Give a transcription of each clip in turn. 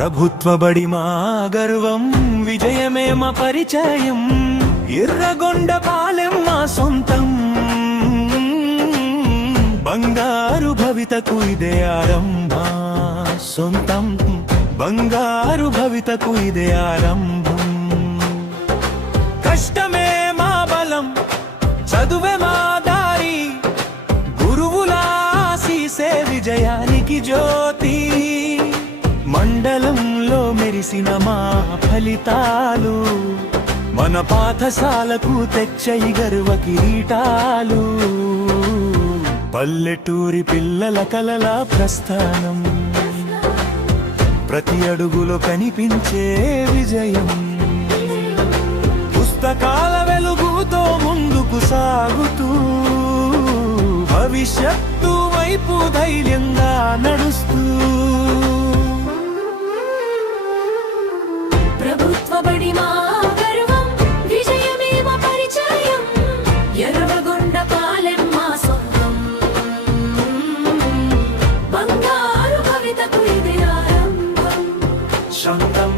ప్రభుత్వ బడి మా గర్వం, విజయమే మా పరిచయం. ఎర్రగొండ పాలెం మా సొంతం, బంగారు భవితకు ఇదే ఆరంభం. సొంతం బంగారు భవితకు ఇదే ఆరంభం. కష్టమే మా బలం, చదువే మా దారి, గురువుల ఆశీసే విజయానికి జ్యోతి. మండలంలో మెరిసిన మా ఫలితాలు, మన పాఠశాలకు తెచ్చయి గర్వ కిరీటాలు. పల్లెటూరి పిల్లల కలల ప్రస్థానం, ప్రతి అడుగులో కనిపించే విజయం. పుస్తకాల వెలుగుతో ముందుకు సాగుతూ, భవిష్యత్తు వైపు ధైర్యంగా నడుస్తూ. ప్రభుత్వ బడి మా గర్వం, విజయమే మా పరిచయం. ఎర్రగొండ పాలెం మా సొంతం, బంగారు భవితకు ఇది ఆరంభం. సొంతం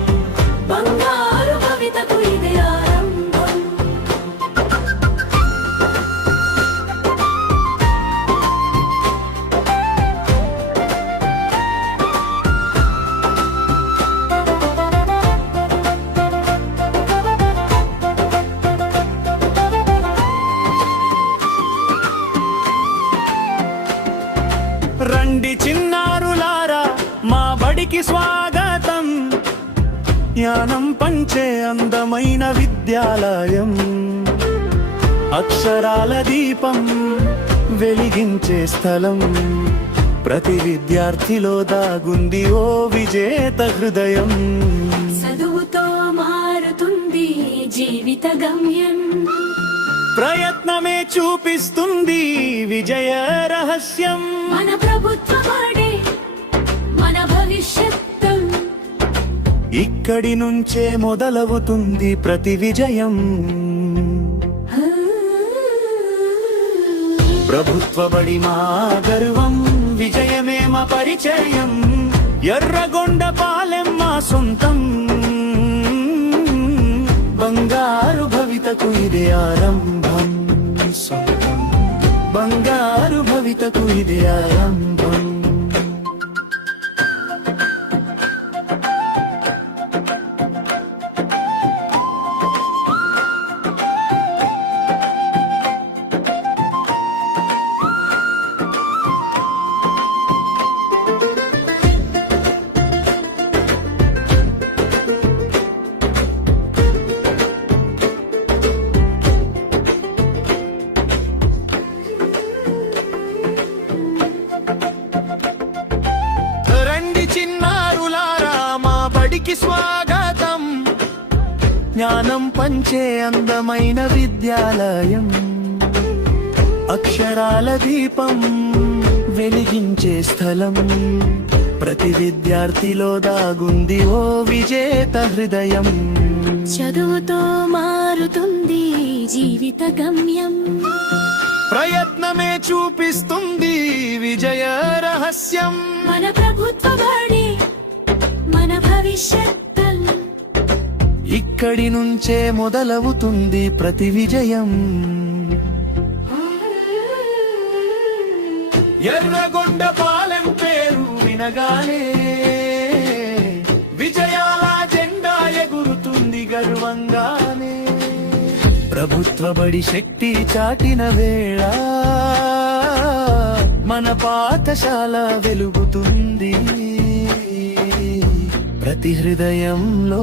బంగారు భవితకు ఇది ఆరంభం. రండి చిన్నారులారా, మా బడికి స్వాగతం. జ్ఞానం పంచే అందమైన విద్యాలయం, అక్షరాల దీపం వెలిగించే స్థలం. ప్రతి విద్యార్థిలో దాగుంది ఓ విజేత హృదయం. చదువుతో మారుతుంది జీవిత గమ్యం, ప్రయత్నమే చూపిస్తుంది విజయ రహస్యం. మన ప్రభుత్వ బడి మన భవిష్యత్తు, ఇక్కడి నుంచే మొదలవుతుంది ప్రతి విజయం. ప్రభుత్వ బడి మా గర్వం, విజయమే మా పరిచయం. ఎర్రగొండ పాలెం మా సొంతం, బంగారు భవితకు ఇదే ఆరంభం. సొంతం బంగారు భవితకు ఇదే ఆరంభం. చిన్నారులారా, మా బడికి స్వాగతం. జ్ఞానం పంచే అందమైన విద్యాలయం, అక్షరాల దీపం వెలిగించే స్థలం. ప్రతి విద్యార్థిలో దాగుంది ఓ విజేత హృదయం. చదువుతో మారుతుంది జీవిత గమ్యం, ప్రయత్నమే చూపిస్తుంది విజయ రహస్యం. మన ప్రభుత్వ బడి మన భవిష్యత్తు, ఇక్కడి నుంచే మొదలవుతుంది ప్రతి విజయం. ఎర్రగొండ పాలెం పేరు వినగానే విజయాల జెండా ఎగురుతుంది గర్వంగానే. ప్రభుత్వ బడి శక్తి చాటిన వేళ, మన పాఠశాల వెలుగుతుంది ప్రతి హృదయంలోనే.